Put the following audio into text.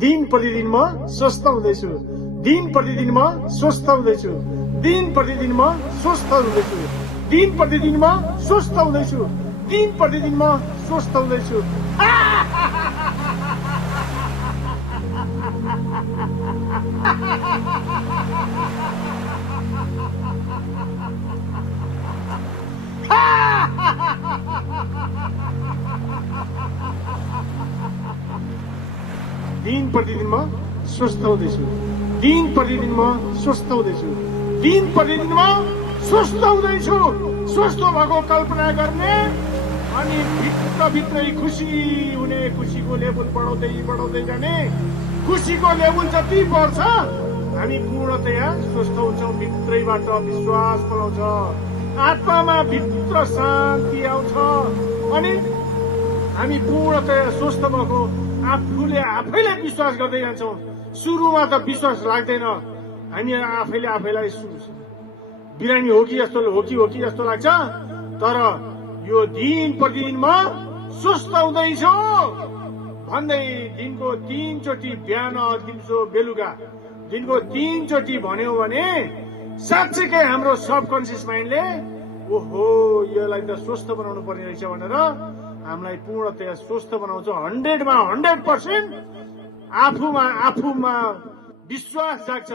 दिन प्रतिदिन म स्वस्थ हुँदैछु, दिन प्रतिदिन म स्वस्थ हुँदैछु, दिन प्रतिदिन म स्वस्थ हुँदैछु, दिन प्रतिदिन म स्वस्थ हुँदैछु, दिन प्रतिदिन म स्वस्थ हुँदैछु। दिन प्रतिदिन म स्वस्थ हुँदैछु, दिन प्रतिदिन म स्वस्थ हुँदैछु, दिन प्रतिदिन म स्वस्थ हुँदैछु। स्वस्थ भएको कल्पना गर्ने अनि भित्रभित्रै खुसी हुने, खुसीको लेभल बढाउँदै बढाउँदै जाने। खुसीको लेभल जति बढ्छ हामी पूर्णतया स्वस्थ हुन्छौँ, भित्रैबाट विश्वास पलाउँछ, आत्मामा भित्र शान्ति आउँछ अनि हामी पूर्णतया स्वस्थ भएको आफूले आफैलाई विश्वास गर्दै जान्छौँ। सुरुमा त विश्वास लाग्दैन, हामी आफैले आफैलाई बिरामी हो कि जस्तो लाग्छ, तर यो दिन प्रतिदिन म स्वस्थ हुँदैछु भन्दै दिनको 3 चोटि बिहान दिउँसो बेलुका दिनको 3 चोटि भन्यो भने साँच्चीकै हाम्रो सबकन्सियस माइन्डले ओहो यसलाई त स्वस्थ बनाउनु पर्ने रहेछ भनेर हामीलाई पूर्णतया स्वस्थ बनाउँछ। 100 मा 100% आफूमा विश्वास जाग्छ।